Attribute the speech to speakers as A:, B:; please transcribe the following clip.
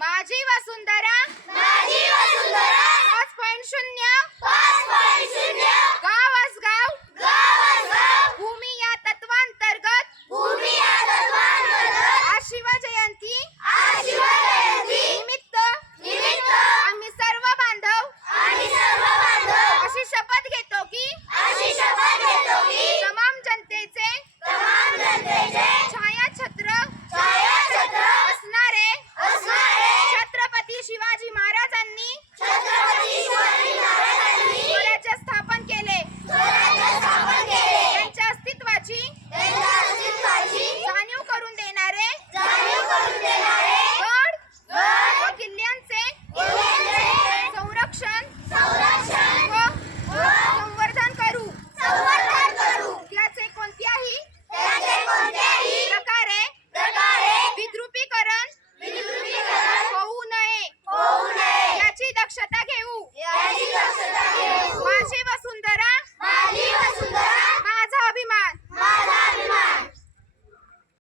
A: माझी वसुंधरा.
B: ಶಟಾಗಿ